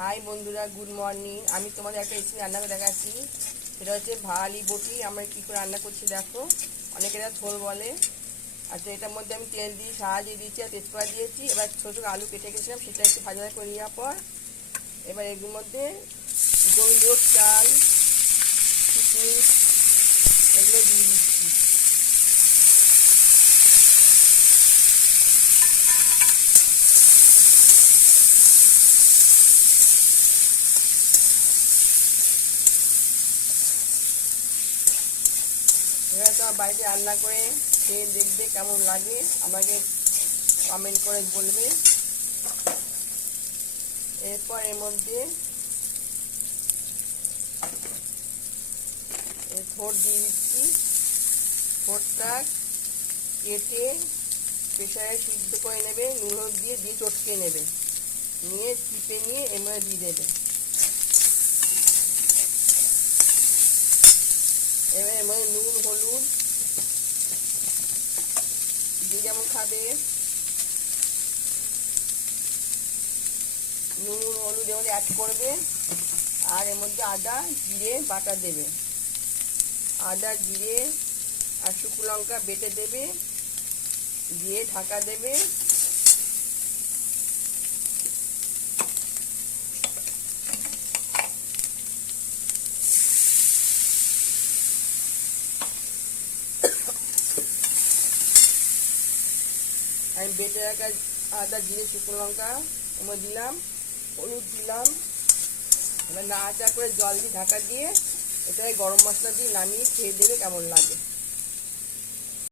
High বন্ধুরা, good morning. আমি তোমাদের একটা রেসিপি রান্না করে দেখাচ্ছি। সেটা হচ্ছে ভালি বটি। আমরা কী করে রান্না করছি দেখো। অনেকেরা ঝোল বলে। আচ্ছা, এটার মধ্যে আমি তেল দিয়ে সাদা দিয়ে দিয়েছি আর তেজপাতা দিয়েছি। এবার ছোটো ছোটো আলু কেটে গেছিলাম, সেটা একটু ভাজা ভাজা করে নেওয়ার পর এবার এগুলোর মধ্যে গোবিন্দভোগ চাল, কিশমিশ এগুলো দিয়ে দিচ্ছি। এবার তোমার বাড়িতে রান্না করে খেয়ে দেখবে কেমন লাগে, আমাকে কমেন্ট করে বলবে। এরপর এর মধ্যে থোড় দিয়ে দিচ্ছি। থোড়টা কেটে প্রেসারে সিদ্ধ করে নেবে, নুন হলুদ দিয়ে দিয়ে চটকে নেবে, নিয়ে চিপে নিয়ে এর মধ্যে দিয়ে দেবে। এবার এর মধ্যে নুন হলুদ যে যেমন খাবে, নুন হলুদ এর মধ্যে অ্যাড করবে। আর এর মধ্যে আদা জিরে বাটা দেবে, আদা জিরে আর শুকনো লঙ্কা বেটে দেবে, দিয়ে ঢাকা দেবে। আমি বেটে রাখা আদা জিরে শুকনো লঙ্কা ওমে দিলাম, হলুদ দিলাম। এবার নাড়াচাড়া করে জল দিয়ে ঢাকা দিয়ে এটাকে গরম মশলা দিয়ে নামিয়ে খেয়ে দেবে কেমন লাগে।